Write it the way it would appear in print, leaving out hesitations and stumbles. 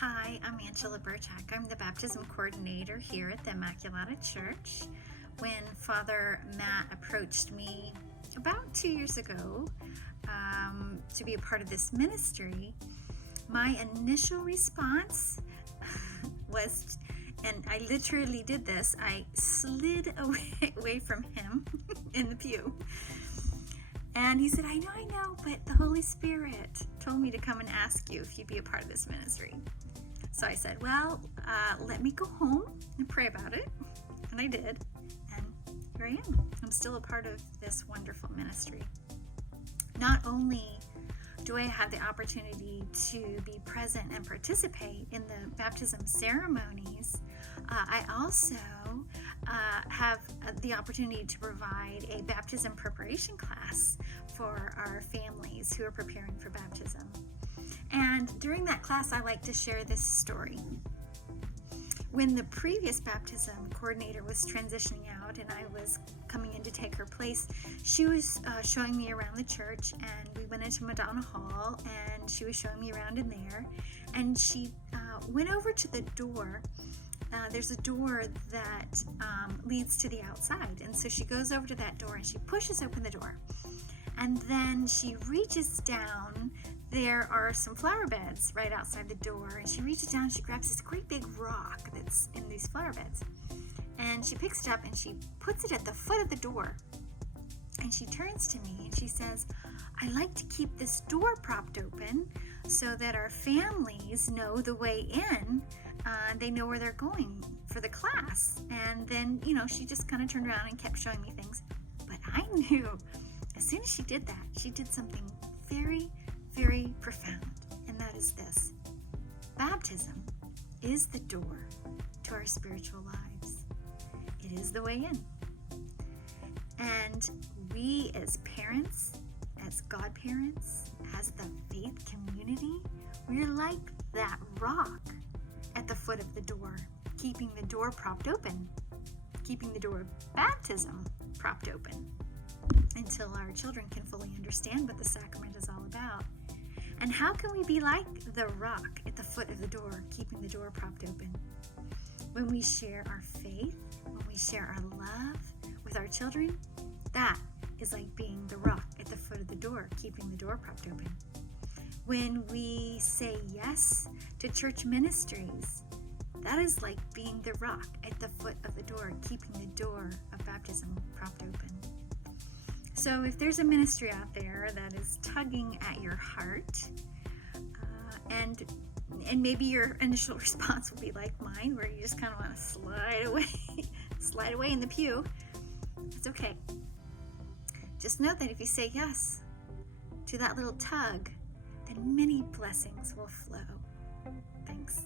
Hi, I'm Angela Burchak. I'm the baptism coordinator here at the Immaculata Church. When Father Matt approached me about 2 years ago to be a part of this ministry, my initial response was, and I literally did this, I slid away from him in the pew. And he said, I know, but the Holy Spirit told me to come and ask you if you'd be a part of this ministry. So I said, well, let me go home and pray about it. And I did. And here I am. I'm still a part of this wonderful ministry. Not only do I have the opportunity to be present and participate in the baptism ceremonies, I also have the opportunity to provide a baptism preparation class for our families who are preparing for baptism. And during that class, I like to share this story. When the previous baptism coordinator was transitioning out and I was coming in to take her place, she was showing me around the church, and we went into Madonna Hall and she was showing me around in there, and she went over to the door. There's a door that leads to the outside, and so she goes over to that door and she pushes open the door, and then she reaches down. There are some flower beds right outside the door, and she reaches down and she grabs this great big rock that's in these flower beds, and she picks it up and she puts it at the foot of the door, and she turns to me and she says, I like to keep this door propped open so that our families know the way in. They know where they're going for the class. And then, she just kind of turned around and kept showing me things. But I knew as soon as she did that, she did something very, very profound. And that is this: baptism is the door to our spiritual lives. It is the way in. And we as parents, as godparents, as the faith community, we're like that rock at the foot of the door, keeping the door propped open, keeping the door of baptism propped open until our children can fully understand what the sacrament is all about. And how can we be like the rock at the foot of the door, keeping the door propped open? When we share our faith, when we share our love with our children, that is like being the rock at the foot of the door, keeping the door propped open. When we say yes to church ministries, that is like being the rock at the foot of the door, keeping the door of baptism propped open. So if there's a ministry out there that is tugging at your heart, and maybe your initial response will be like mine, where you just kind of want to slide away in the pew, it's okay. Just know that if you say yes to that little tug, then many blessings will flow. Thanks.